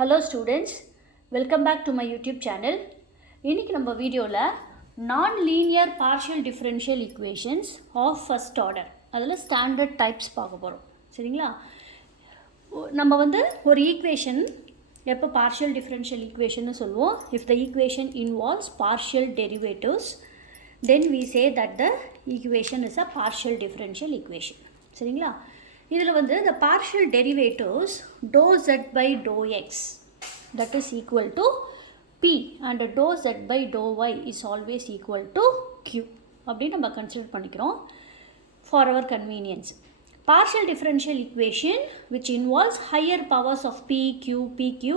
Hello students, welcome back to my YouTube channel. இன்னைக்கு நம்ம வீடியோல non-linear partial differential equations of first order அதில் standard types பார்க்க போகிறோம். சரிங்களா? நம்ம வந்து ஒரு ஈக்குவேஷன் எப்போ partial differential equation சொல்லுவோம், if the equation involves partial derivatives then we say that the equation is a partial differential equation. சரிங்களா? இதில் வந்து the partial derivatives dou z by dou x that is equal to p and dou z by dou y is always equal to q அப்படி நம்ம consider பண்ணிக்கிறோம் for our convenience. Partial differential equation which involves higher powers of p, q, pq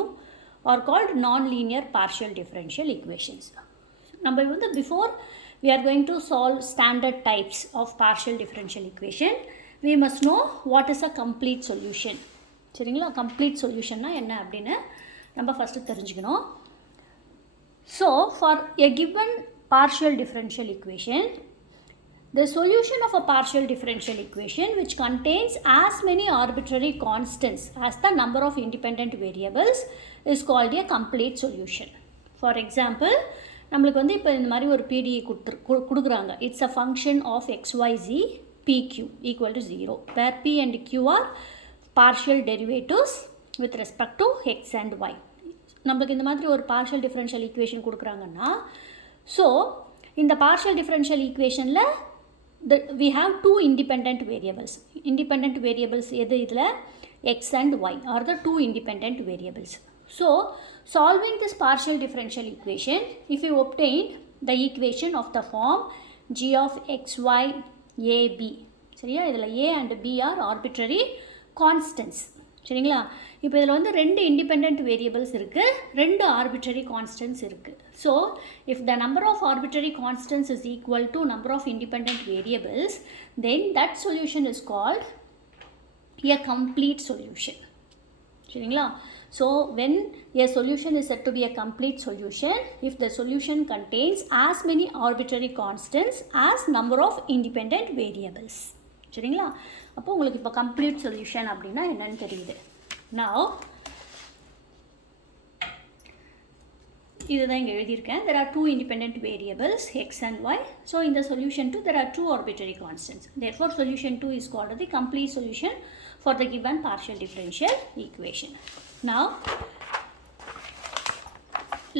are called non-linear partial differential equations. நம்ம வந்து before we are going to solve standard types of partial differential equation, we must know what is a complete solution. சரிங்களா? complete solutionனா என்ன அப்படின்னு நம்ம first தெரிஞ்சுக்கணும். So for a given partial differential equation, the solution of a partial differential equation which contains as many arbitrary constants as the number of independent variables is called a complete solution. For example, நம்மளுக்கு வந்து இப்போ இந்த மாதிரி ஒரு PDE கொடுக்குறாங்க. It's a function of xyz pq equal to 0 where p and q are partial derivatives with respect to x and y. நம்மளுக்கு இந்த மாதிரி ஒரு partial differential equation கொடுக்குறாங்கன்னா, so இந்த partial differential equationல we have two independent variables. Independent variables எது இதில் x and y are the two independent variables. So solving this partial differential equation, if you obtain the equation of the form g of xy ab, சரியா? இதில் a and b are arbitrary constants. சரிங்களா? இப்போ இதில் வந்து ரெண்டு independent variables இருக்குது, ரெண்டு arbitrary constants இருக்குது. So if the number of arbitrary constants is equal to number of independent variables, then that solution is called a complete solution. சரிங்களா? So when a solution is said to be a complete solution if the solution contains as many arbitrary constants as number of independent variables. சரிங்களா? அப்போ உங்களுக்கு இப்போ complete solution அப்படின்னா என்னன்னு தெரியுது. Now இதுதான் இங்கே எழுதியிருக்கேன். There are two independent variables x and y. So in the solution 2 there are two arbitrary constants. Therefore solution 2 is called the complete solution for the given partial differential equation. Now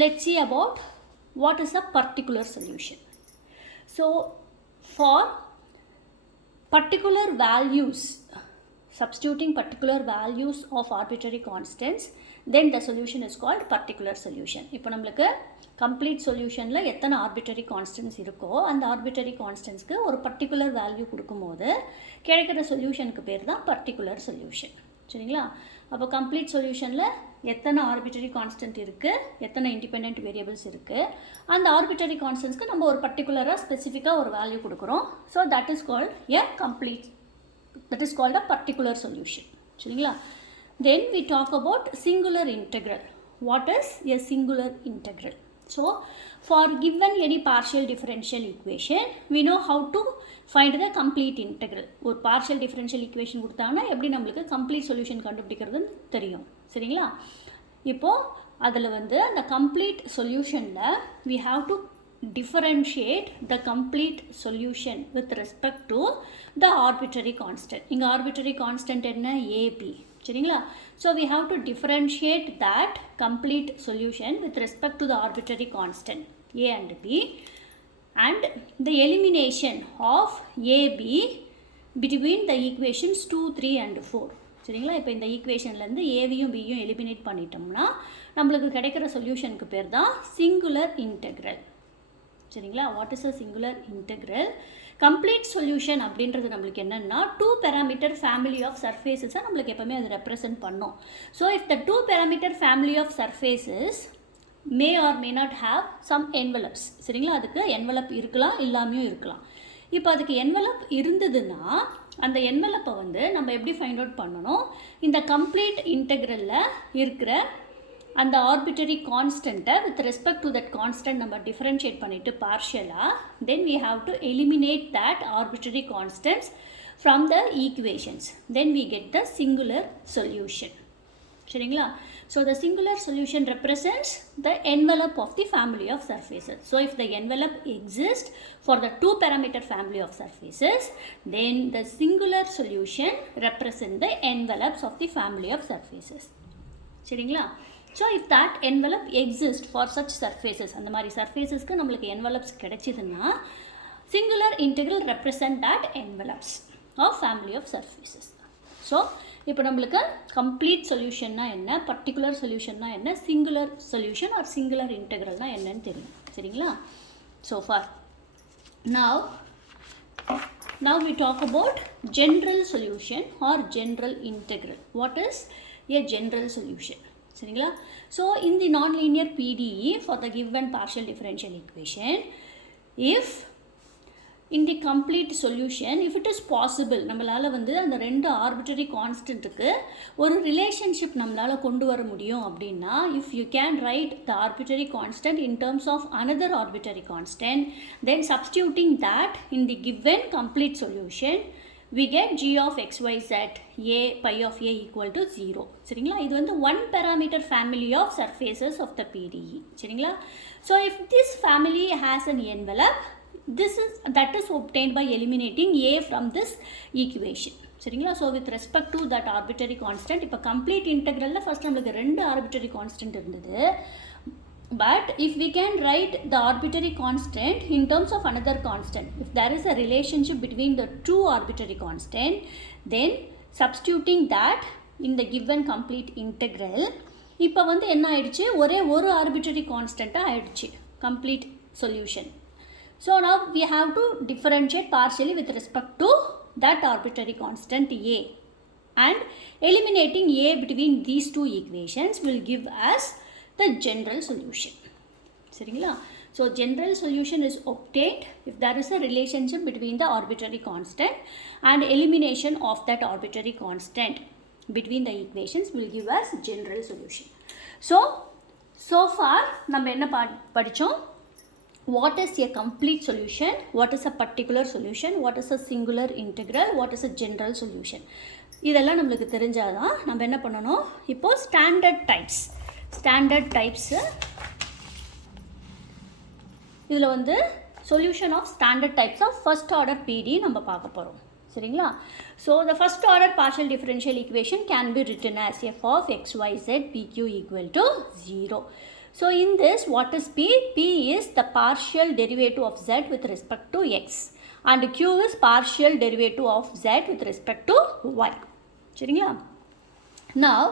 let's see about what is a particular solution. So for particular values, substituting particular values of arbitrary constants, then the solution is called particular solution. இப்போ நம்மளுக்கு complete solutionல எத்தனை arbitrary constants இருக்கோ அந்த arbitrary constantsக்கு ஒரு particular value கொடுக்கும்போது கிடைக்கிற சொல்யூஷனுக்கு பேர் தான் particular solution. சரிங்களா? அப்போ complete solutionல எத்தனை arbitrary constant இருக்குது, எத்தனை independent variables இருக்குது, அந்த arbitrary constantsக்கு நம்ம ஒரு பர்டிகுலராக ஸ்பெசிஃபிக்காக ஒரு வேல்யூ கொடுக்குறோம். So that is called a particular solution. சரிங்களா? Then we talk about singular integral. What is a singular integral? So for given any partial differential equation, we know how to find the complete integral. ஒரு partial differential equation கொடுத்தாங்கன்னா எப்படி நம்மளுக்கு complete solution கண்டுபிடிக்கிறதுன்னு தெரியும். சரிங்களா? இப்போது அதில் வந்து அந்த complete solutionல we have to differentiate the complete solution with respect to the arbitrary constant. இங்கே arbitrary constant என்ன? ab. சரிங்களா? So we have to differentiate that complete solution with respect to the arbitrary constant a and b and the elimination of ab between the equations 2, 3 and 4. சரிங்களா? இப்போ இந்த ஈக்குவேஷன்லேருந்து ஏவியும் பியும் eliminate பண்ணிட்டோம்னா நம்மளுக்கு கிடைக்கிற சொல்யூஷனுக்கு பேர் தான் சிங்குலர் இன்டெக்ரல். சரிங்களா? What is a singular integral? Complete solution அப்படின்றது நம்மளுக்கு என்னென்னா டூ பேராமீட்டர் ஃபேமிலி ஆஃப் சர்ஃபேஸஸை நம்மளுக்கு எப்போவுமே அது ரெப்ரசன்ட் பண்ணோம். So if the two parameter family of surfaces may or may not have some envelopes. சரிங்களா? அதுக்கு என்வலப் இருக்கலாம், இல்லாமையும் இருக்கலாம். இப்போ அதுக்கு என்வலப் இருந்ததுன்னா அந்த என்வலப்பை வந்து நம்ம எப்படி ஃபைண்ட் அவுட் பண்ணணும்? இந்த கம்ப்ளீட் இன்டெக்ரலில் இருக்கிற அந்த ஆர்பிட்டரி கான்ஸ்டண்ட்டை with respect to that constant நம்ம டிஃப்ரென்ஷியேட் பண்ணிவிட்டு பார்ஷியலாக தென் we have to eliminate that arbitrary constants from the equations. Then we get the singular solution. சரிங்களா? So the singular solution represents the envelope of the family of surfaces. So if the envelope exists for the two parameter family of surfaces, then the singular solution represents the envelopes of the family of surfaces. சரிங்களா? So if that envelope exists for such surfaces, அந்த மாதிரி surfacesக்கு நம்மளுக்கு envelopes கிடைச்சதுன்னா singular integral represent that envelopes of family of surfaces. So இப்போ நம்மளுக்கு complete solutionனா என்ன, particular solutionனா என்ன, singular solution or singular integralனா என்னன்னு தெரியும். சரிங்களா? So far. Now we talk about general solution or general integral. What is a general solution? சரிங்களா? So in the nonlinear PDE for the given partial differential equation, if in the complete solution, if it is possible, நம்மளால வந்து அந்த ரெண்டு arbitrary constantக்கு ஒரு relationship நம்மளால கொண்டு வர முடியும் அப்படின்னா, if you can write the arbitrary constant in terms of another arbitrary constant, then substituting that in the given complete solution, we get g of xyz a pi of a equal to 0. சரிங்களா? இது வந்து one parameter family of surfaces of the PDE. சரிங்களா? So if this family has an envelope, that is obtained by eliminating a from this equation. சரிங்களா? So with respect to that arbitrary constant, இப்போ complete integralல first நம்மளுக்கு ரெண்டு arbitrary constant இருந்தது. But if we can write the arbitrary constant in terms of another constant, if there is a relationship between the two arbitrary constant, then substituting that in the given complete integral, இப்போ வந்து என்ன ஆயிடுச்சு, ஒரே ஒரு arbitrary constant ஆயிடுச்சு complete solution. So now we have to differentiate partially with respect to that arbitrary constant a, and eliminating a between these two equations will give us the general solution. சரிங்களா? So general solution is obtained if there is a relationship between the arbitrary constant, and elimination of that arbitrary constant between the equations will give us general solution. So far நம்ம என்ன படிச்சோம்? What is a complete solution? What is a particular solution? What is a singular integral? What is a general solution? இதெல்லாம் நம்மளுக்கு தெரிஞ்சாதான் நம்ம என்ன பண்ணணும், இப்போ standard types இதில் வந்து solution of standard types of first order PDE நம்ம பார்க்க போகிறோம். சரிங்களா? So the first order partial differential equation can be written as f of xyz pq equal to 0. So in this, what is P? P is the partial derivative of z with respect to x, and Q is partial derivative of z with respect to y. சரிங்களா? Now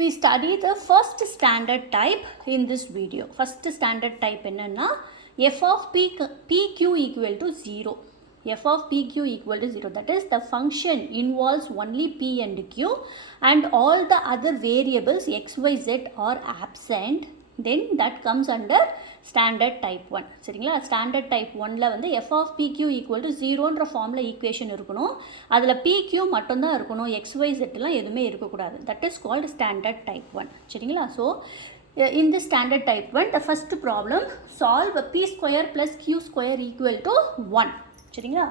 we study the first standard type in this video. First standard type என்னன்னா f of pq equal to 0. f of pq equal to 0, that is the function involves only p and q and all the other variables x, y, z are absent, then that comes under standard type 1. சரிங்களா? standard type 1ல வந்து f of pq equal to 0ன்ற formula equation இருக்கணும், அதில் pq மட்டும்தான் இருக்கணும், x, y, zலாம் எதுவுமே இருக்கக்கூடாது. that is called standard type 1. சரிங்களா? so in this standard type 1, the first problem, solve p square plus q square equal to 1. சரிங்களா?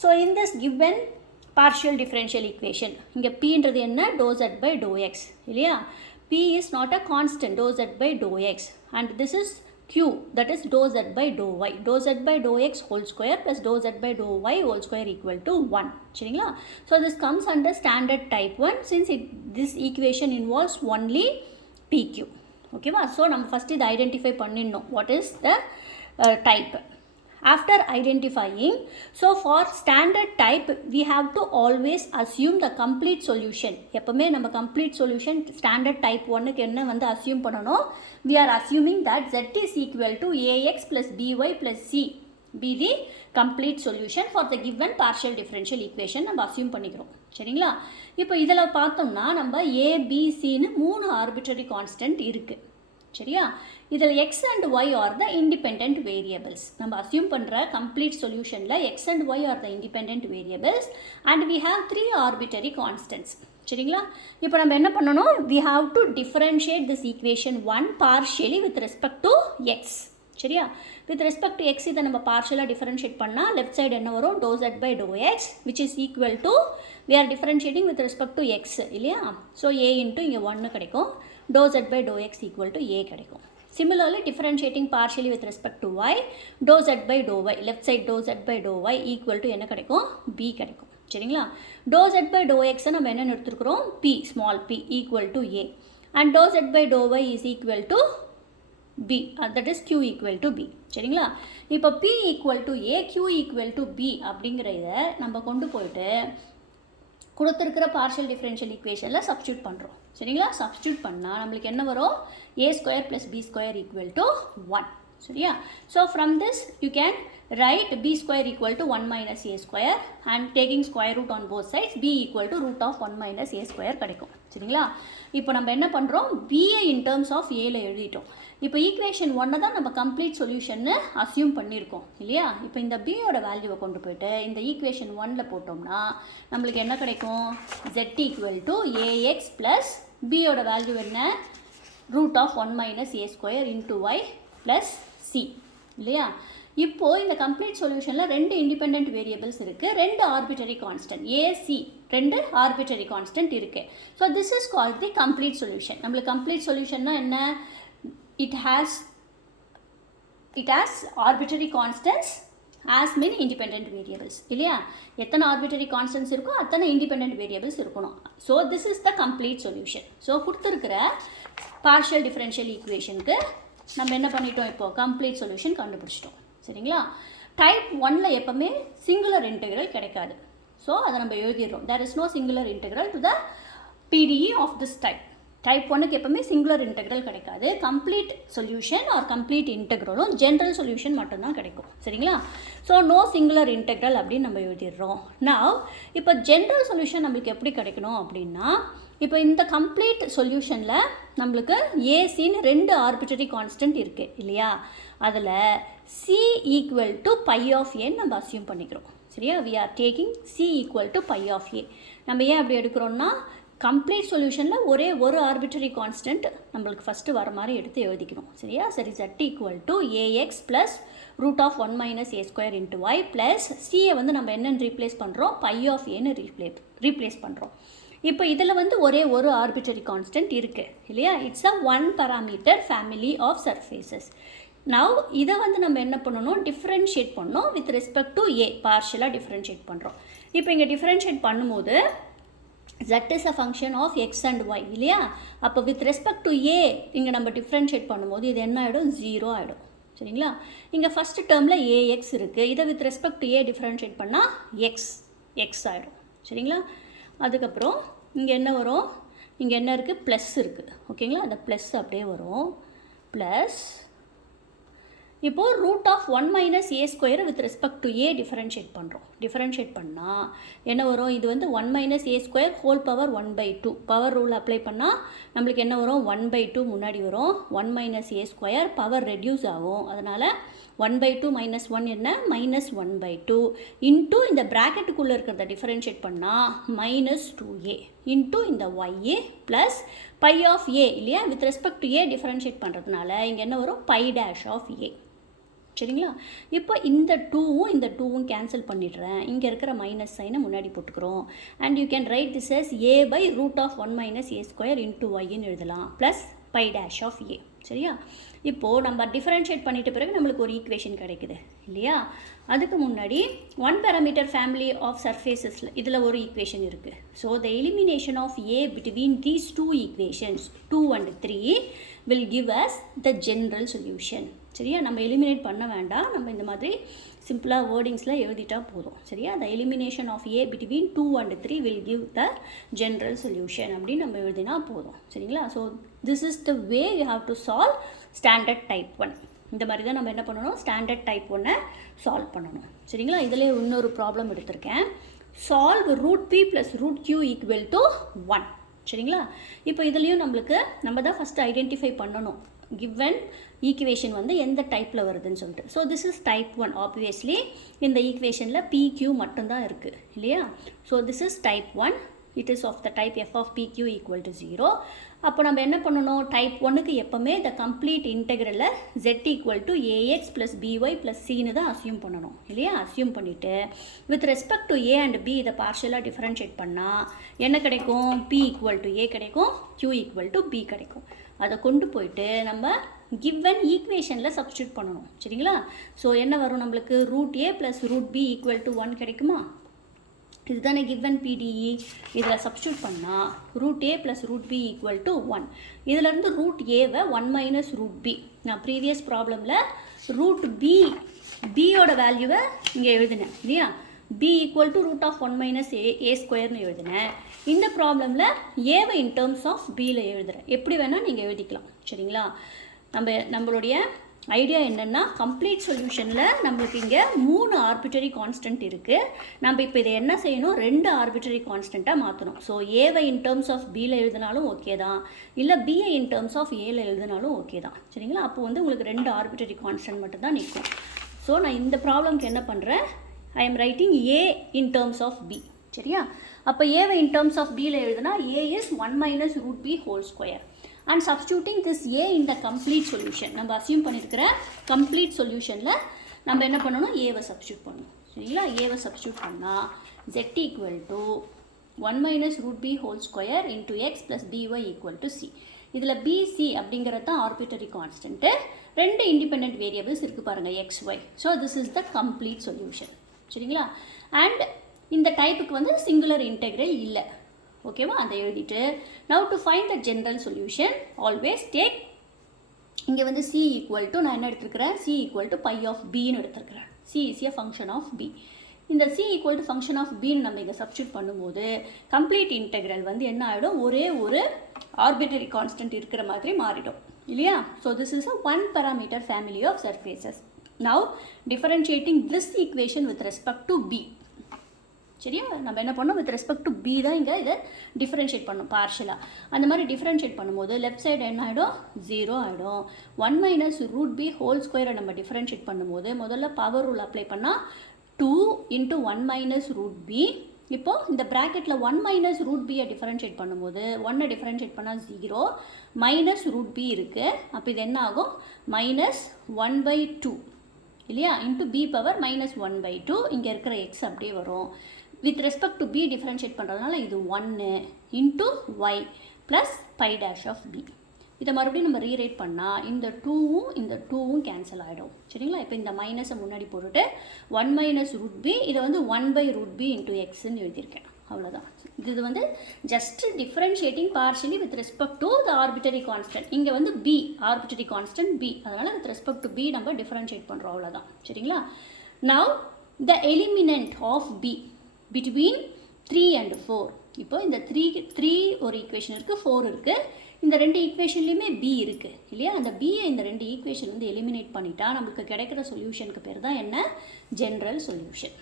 so in this given partial differential equation, இங்கே pன்றது என்ன, dou z by dou x இல்லையா? p is not a constant, dou z by dou x, and this is q, that is dou z by dou y. dou z by dou x whole square plus dou z by dou y whole square equal to 1. சரிங்களா? so this comes under standard type 1 since this equation involves only pq. ஓகேவா? so நம்ம first இதை identify பண்ணிடணும், what is the type. After identifying, so for standard type we have to always assume the complete solution. எப்பவுமே நம்ம complete solution standard type 1க்கு என்ன வந்து assume பண்ணணும், we are assuming that z is equal to ax plus by plus c be the complete solution for the given partial differential equation நம்ம assume பண்ணிக்கிறோம். சரிங்களா? இப்போ இதில் பார்த்தோம்னா நம்ம a, b, cன்னு 3 arbitrary constant இருக்குது. சரியா? இதில் x and y are the independent variables. நம்ம assume பண்ணுற complete solutionல x and y are the independent variables and we have 3 arbitrary constants. சரிங்களா? இப்போ நம்ம என்ன பண்ணணும், we have to differentiate this equation 1 partially with respect to x. சரியா? with respect to x இதை நம்ம பார்ஷியலாக டிஃபரன்ஷியேட் பண்ணால் லெஃப்ட் சைடு என்ன வரும்? dou z by dou x which is equal to we are differentiating with respect to x இல்லையா? So a into இங்கே 1 கிடைக்கும். dou z by dou x equal to a கிடைக்கும். Similarly, differentiating partially with respect to y, dou z by dou y, left side dou z by dou y equal to என்ன கிடைக்கும்? b கிடைக்கும். சரிங்களா? dou z by dou x நம்ம என்ன எடுத்துக்கிறோம்? p, small p equal to a. And dou z by dou y is equal to b, that is q equal to b. சரிங்களா? இப்போ p equal to a, q equal to b அப்படிங்கிற இதை நம்ம கொண்டு போயிட்டு கொடுத்துருக்கிற பார்ஷியல் டிஃபரன்ஷியல் ஈக்குவேஷனில் substitute பண்ணுறோம். சரிங்களா? சப்ஸ்டியூட் பண்ணால் நம்மளுக்கு என்ன வரும்? a square plus b square equal to 1. சரியா? So from this you can write b square equal to 1 minus a square and taking square root on both sides b equal to root of 1 minus a square கிடைக்கும். சரிங்களா? இப்போ நம்ம என்ன பண்ணுறோம்? b in terms of aல எழுதிட்டோம். இப்போ equation 1 தான் நம்ம கம்ப்ளீட் சொல்யூஷன்னு அசியூம் பண்ணியிருக்கோம் இல்லையா? இப்போ இந்த பியோட வேல்யூவை கொண்டு போயிட்டு இந்த ஈக்குவேஷன் 1ல் போட்டோம்னா நம்மளுக்கு என்ன கிடைக்கும்? z equal to ax plus பியோட வேல்யூ என்ன? root of 1 minus a square into y plus c இல்லையா? இப்போது இந்த கம்ப்ளீட் சொல்யூஷனில் 2 இண்டிபெண்ட் வேரியபிள்ஸ் இருக்குது, 2 ஆர்பிட்டரி கான்ஸ்டன்ட் ஏசி, 2 ஆர்பிட்டரி கான்ஸ்டன்ட் இருக்குது. So this is called the complete solution. நம்மளுக்கு கம்ப்ளீட் சொல்யூஷன்னா என்ன? It has arbitrary constants as many independent variables இல்லையா? எத்தனை ஆர்பிட்டரி கான்ஸ்டன்ட்ஸ் இருக்கோ அத்தனை இண்டிபெண்ட் வேரியபிள்ஸ் இருக்கணும். So this is the complete solution. So கொடுத்துருக்கிற பார்ஷியல் டிஃபரன்ஷியல் ஈக்குவேஷனுக்கு நம்ம என்ன பண்ணிட்டோம்? இப்போது கம்ப்ளீட் சொல்யூஷன் கண்டுபிடிச்சிட்டோம். சரிங்களா? டைப் 1ல் எப்பவுமே சிங்குலர் இன்டெக்ரல் கிடைக்காது. ஸோ அதை நம்ம எழுதிடுறோம். There is no singular integral to the PDE of this type. Type 1க்கு எப்பவுமே சிங்குலர் இன்டெக்ரல் கிடைக்காது. கம்ப்ளீட் சொல்யூஷன் ஆர் கம்ப்ளீட் இன்டெக்ரலும் ஜென்ரல் சொல்யூஷன் மட்டும்தான் கிடைக்கும். சரிங்களா? ஸோ நோ சிங்குலர் இன்டெக்ரல் அப்படின்னு நம்ம எழுதிடுறோம். நவ் இப்போ ஜென்ரல் சொல்யூஷன் நம்மளுக்கு எப்படி கிடைக்கணும் அப்படின்னா, இப்போ இந்த கம்ப்ளீட் சொல்யூஷனில் நம்மளுக்கு ஏசின்னு 2 ஆர்பிட்டரி கான்ஸ்டன்ட் இருக்குது இல்லையா? அதில் c equal to pi of a நம்ம அசியூம் பண்ணிக்கிறோம். சரியா? we are taking c equal to pi of a. நம்ம ஏன் அப்படி எடுக்கிறோம்னா கம்ப்ளீட் சொல்யூஷனில் ஒரே ஒரு ஆர்பிட்டரி கான்ஸ்டன்ட் நம்மளுக்கு ஃபஸ்ட்டு வர மாதிரி எடுத்து எழுதிக்கணும். சரியா? சரி, z equal to ax plus root of 1 minus a square into y plus c வந்து நம்ம என்னென்னு ரீப்ளேஸ் பண்ணுறோம்? pi of a ன்னு ரீப்ளேஸ் பண்ணுறோம். இப்போ இதில் வந்து ஒரே ஒரு ஆர்பிட்டரி கான்ஸ்டன்ட் இருக்குது இல்லையா? It's a 1 parameter family of surfaces. Now இதை வந்து நம்ம என்ன பண்ணணும்? டிஃப்ரென்ஷியேட் பண்ணோம் வித் ரெஸ்பெக்ட் டு ஏ. பார்ஷியலாக டிஃப்ரென்ஷியேட் பண்ணுறோம். இப்போ இங்கே டிஃப்ரென்ஷியேட் பண்ணும்போது z is a function of x and y இல்லையா? அப்போ வித் ரெஸ்பெக்ட் டு ஏ இங்கே நம்ம டிஃப்ரென்ஷியேட் பண்ணும்போது இது என்ன ஆகிடும்? 0 ஆகிடும். சரிங்களா? இங்கே ஃபஸ்ட்டு டேர்மில் ax இருக்குது. இதை with respect to A differentiate பண்ணால் x ஆகிடும். சரிங்களா? அதுக்கப்புறம் இங்கே என்ன வரும்? இங்கே என்ன இருக்குது? ப்ளஸ் இருக்குது. ஓகேங்களா? அந்த ப்ளஸ் அப்படியே வரும். ப்ளஸ் இப்போது ரூட் ஆஃப் 1 மைனஸ் ஏ ஸ்கொயரை with respect to a differentiate பண்ணுறோம். டிஃபரன்ஷியேட் பண்ணால் என்ன வரும்? இது வந்து 1 minus a square whole power 1/2. Power rule apply பண்ணால் நம்மளுக்கு என்ன வரும்? 1/2 முன்னாடி வரும். 1 minus a square power reduce ஆகும். அதனால் 1/2 மைனஸ் 1 என்ன? மைனஸ் 1/2 இன்ட்டு இந்த ப்ராக்கெட்டுக்குள்ளே இருக்கிறத டிஃபரன்ஷியேட் பண்ணால் மைனஸ் 2a இன்ட்டு இந்த ஒய்ஏ ப்ளஸ் பை ஆஃப் ஏ இல்லையா? With respect to a differentiate பண்ணுறதுனால இங்கே என்ன வரும்? பை டேஷ் ஆஃப் ஏ. சரிங்களா? இப்போ இந்த 2வும் கேன்சல் பண்ணிடுறேன். இங்கே இருக்கிற மைனஸ் சைனை முன்னாடி போட்டுக்கிறோம். And you can write this as a by root of 1 minus a square into yன்னு எழுதலாம். ப்ளஸ் பை டேஷ் ஆஃப் ஏ. சரியா? இப்போது நம்ம டிஃபரன்ஷியேட் பண்ணிட்ட பிறகு நம்மளுக்கு ஒரு ஈக்குவேஷன் கிடைக்குது இல்லையா? அதுக்கு முன்னாடி 1 parameter family of surfaces இதில் ஒரு ஈக்குவேஷன் இருக்குது. So the elimination of a between these 2 equations 2 and 3 will give us the general solution. சரியா? நம்ம எலிமினேட் பண்ண வேண்டாம். நம்ம இந்த மாதிரி சிம்பிளாக வேர்டிங்ஸில் எழுதிட்டா போதும். சரியா? the elimination of a between 2 and 3 will give the general solution அப்படின்னு நம்ம எழுதினா போதும். சரிங்களா? So this is the way you have to solve standard type 1. இந்த மாதிரி தான் நம்ம என்ன பண்ணணும்? ஸ்டாண்டர்ட் டைப் 1 சால்வ் பண்ணணும். சரிங்களா? இதில் இன்னொரு ப்ராப்ளம் எடுத்திருக்கேன். Solve root p plus root q equal to 1. சரிங்களா? இப்போ இதுலேயும் நம்மளுக்கு நம்ம தான் ஃபஸ்ட்டு ஐடென்டிஃபை பண்ணணும் கிவன் ஈக்குவேஷன் வந்து எந்த டைப்பில் வருதுன்னு சொல்லிட்டு. So this is type 1. Obviously இந்த ஈக்குவேஷனில் PQ மட்டும்தான் இருக்குது இல்லையா? So this is type 1. it is of the type f of pq equal to 0. அப்போ நம்ம என்ன பண்ணணும், டைப் 1க்கு எப்பவுமே the complete integral z equal to ax plus by plus cன்னு தான் அசியூம் பண்ணணும் இல்லையா. அசியூம் பண்ணிவிட்டு with respect to a and b இதை பார்ஷியலாக டிஃபரன்ஷியேட் பண்ணால் என்ன கிடைக்கும், p equal to a கிடைக்கும், q equal to b கிடைக்கும். அதை கொண்டு போயிட்டு நம்ம given ஈக்குவேஷனில் சப்ஸ்டியூட் பண்ணணும் சரிங்களா. ஸோ என்ன வரும் நம்மளுக்கு, root a plus root b equal to 1 கிடைக்குமா. இதுதானே given PDE. இதில் சப்ஸ்டியூட் பண்ணால் root a plus root b equal to 1. இதிலேருந்து ரூட் ஏவை 1 மைனஸ் ரூட் பி, நான் ப்ரீவியஸ் ப்ராப்ளமில் ரூட் பியோட வேல்யூவை இங்கே எழுதினேன் இல்லையா. b equal to root of 1 minus a ஸ்கொயர்னு எழுதினேன். இந்த ப்ராப்ளமில் ஏவை இன் டேர்ம்ஸ் ஆஃப் பியில் எழுதுகிறேன். எப்படி வேணால் நீங்கள் எழுதிக்கலாம் சரிங்களா. நம்மளுடைய ஐடியா என்னென்னா, கம்ப்ளீட் சொல்யூஷனில் நம்மளுக்கு இங்கே 3 ஆர்பிட்டரி கான்ஸ்டன்ட் இருக்குது. நம்ம இப்போ இதை என்ன செய்யணும், 2 ஆர்பிட்டரி கான்ஸ்டண்ட்டாக மாற்றணும். ஸோ ஏவை இன் டேர்ம்ஸ் ஆஃப் பியில் எழுதினாலும் ஓகே தான், இல்லை பிஐ இன் டேர்ம்ஸ் ஆஃப் ஏல எழுதினாலும் ஓகே தான் சரிங்களா. அப்போ வந்து உங்களுக்கு 2 ஆர்பிட்டரி கான்ஸ்டன்ட் மட்டும் தான் நிற்கும். ஸோ நான் இந்த ப்ராப்ளம்க்கு என்ன பண்ணுறேன், I am writing a in terms of b சரியா. அப்போ ஏவை இன் டேர்ம்ஸ் ஆஃப் பியில் எழுதுனா a is 1 minus root b whole square. And substituting this a in the complete solution, நம்ம அசியூம் பண்ணியிருக்கிற complete solutionல நம்ம என்ன பண்ணணும், ஏவை சப்ஸ்டியூட் பண்ணணும் சரிங்களா. ஏவை சப்ஸ்டியூட் பண்ணால் z equal to 1 minus root b whole square into x plus by equal to c. இதில் bc அப்படிங்கிறது தான் ஆர்பிட்டரி கான்ஸ்டன்ட்டு. 2 இண்டிபெண்ட் வேரியபிள்ஸ் இருக்குது பாருங்கள், x y. So this is the complete solution சரிங்களா. அண்ட் இந்த டைப்புக்கு வந்து சிங்குலர் இன்டெக்ரல் இல்லை ஓகேவா. அதை எழுதிட்டு now to find the general solution always take இங்கே வந்து c equal to, நான் என்ன எடுத்துருக்கிறேன், c equal to pi of bன்னு எடுத்துருக்கிறேன். c is a function of b. இந்த c equal to function of bன்னு நம்ம இங்கே சப்ஸ்டியூட் பண்ணும்போது கம்ப்ளீட் இன்டெக்ரல் வந்து என்ன ஆகிடும், ஒரே ஒரு ஆர்பிட்டரி கான்ஸ்டன்ட் இருக்கிற மாதிரி மாறிடும் இல்லையா. So this is a 1 parameter family of surfaces. Now differentiating this equation with respect to b சரியா. நம்ம என்ன பண்ணோம், வித் ரெஸ்பெக்ட் டு பி தான் இங்கே இதை டிஃபரன்ஷியேட் பண்ணோம் பார்ஷியலாக. அந்த மாதிரி டிஃபரன்ஷியேட் பண்ணும்போது லெஃப்ட் சைடு என்ன ஆகிடும், 0 ஆகிடும். 1 மைனஸ் ரூட் பி ஹோல் ஸ்கொயரை நம்ம டிஃபரன்ஷியேட் பண்ணும்போது முதல்ல பவர் ரூல் அப்ளை பண்ணால் 2 இன்ட்டு 1 மைனஸ் ரூட் பி. இப்போது இந்த ப்ராக்கெட்டில் 1 மைனஸ் ரூட் பியை டிஃபரன்ஷியேட் பண்ணும்போது 1 டிஃபரன்ஷியேட் பண்ணால் 0 மைனஸ் ரூட் பி இருக்குது. அப்போ இது என்ன ஆகும், மைனஸ் 1/2 இல்லையா, இன்ட்டு பி பவர் மைனஸ் 1/2. இங்கே இருக்கிற எக்ஸ் அப்படியே வரும். With respect to p differentiate பண்ணுறதுனால இது 1 into y plus phi dash of p. இதை மறுபடியும் நம்ம ரீரைட் பண்ணால் இந்த 2வும் இந்த 2வும் கேன்சல் ஆகிடும் சரிங்களா. இப்போ இந்த மைனஸை முன்னாடி போட்டுட்டு 1 மைனஸ் ரூட் பி, இதை வந்து 1/ரூட் பி இன்ட்டு எக்ஸ்ன்னு எழுதியிருக்கேன் அவ்வளோதான். இது வந்து just differentiating partially with respect to the arbitrary constant. இங்கே வந்து பி ஆர்பிட்டரி கான்ஸ்டன்ட் பி, அதனால் வித் ரெஸ்பெக்ட் டு பி நம்ம டிஃபரன்ஷியேட் பண்ணுறோம் அவ்வளோதான் சரிங்களா. Now the eliminant of b between 3 and 4. இப்போ இந்த 3 ஒரு ஈக்குவேஷன் இருக்குது, 4 இருக்குது. இந்த 2 ஈக்குவேஷன்லேயுமே b இருக்குது இல்லையா. அந்த பியை இந்த 2 ஈக்குவேஷன் வந்து எலிமினேட் பண்ணிட்டா நமக்கு கிடைக்கிற சொல்யூஷனுக்கு பேர் தான் என்ன, ஜென்ரல் சொல்யூஷன்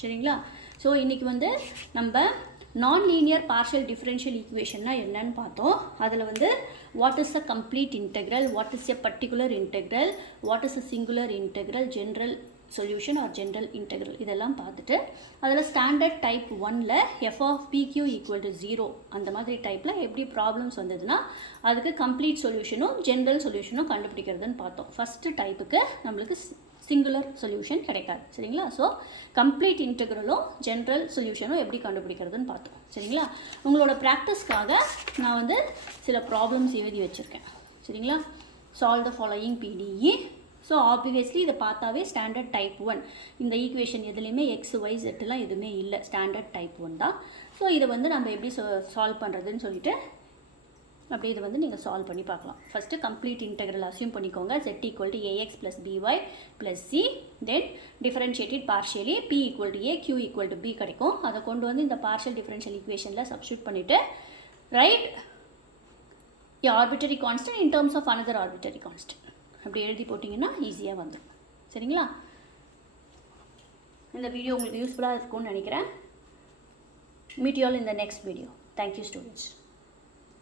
சரிங்களா. ஸோ இன்றைக்கி வந்து நம்ம நான் லீனியர் பார்ஷியல் டிஃபரன்ஷியல் ஈக்குவேஷன்னா என்னன்னு பார்த்தோம். அதில் வந்து what is a complete integral, what is a particular integral, what is a singular integral, general solution or general integral இதெல்லாம் பார்த்துட்டு அதில் ஸ்டாண்டர்ட் டைப் 1ல் f of p q equal to 0 அந்த மாதிரி டைப்பில் எப்படி ப்ராப்ளம்ஸ் வந்ததுன்னா அதுக்கு கம்ப்ளீட் சொல்யூஷனும் ஜென்ரல் சொல்யூஷனும் கண்டுபிடிக்கிறதுன்னு பார்த்தோம். ஃபஸ்ட்டு டைப்புக்கு நம்மளுக்கு சிங்குலர் சொல்யூஷன் கிடைக்காது சரிங்களா. ஸோ கம்ப்ளீட் இன்டெக்ரலும் ஜென்ரல் சொல்யூஷனும் எப்படி கண்டுபிடிக்கிறதுன்னு பார்த்தோம் சரிங்களா. உங்களோட ப்ராக்டிஸ்க்காக நான் வந்து சில ப்ராப்ளம்ஸ் எழுதி வச்சுருக்கேன் சரிங்களா. Solve the following PDE. So obviously இதை பார்த்தாவே ஸ்டாண்டர்ட் டைப் 1. இந்த ஈக்குவேஷன் எதுலேயுமே எக்ஸ் ஒய் செட்டுலாம் எதுவுமே இல்லை, ஸ்டாண்டர்ட் டைப் 1 தான். ஸோ இதை வந்து நம்ம எப்படி சால்வ் பண்ணுறதுன்னு சொல்லிட்டு அப்படி இதை வந்து நீங்கள் சால்வ் பண்ணி பார்க்கலாம். ஃபஸ்ட்டு கம்ப்ளீட் இன்டெக்ரல் அசியூம் பண்ணிக்கோங்க. z equal to a x plus b y plus c. Then differentiated partially p equal to a, q equal to b கிடைக்கும். அதை கொண்டு வந்து இந்த பார்ஷியல் டிஃபரன்ஷியல் ஈக்குவேஷனில் சப்ஸ்டியூட் பண்ணிவிட்டு write arbitrary constant in terms of another arbitrary constant அப்படி எழுதி போட்டிங்கன்னா ஈஸியாக வந்துடும் சரிங்களா. இந்த வீடியோ உங்களுக்கு யூஸ்ஃபுல்லாக இருக்கும்னு நினைக்கிறேன். Meet you all in the next video. Thank you students.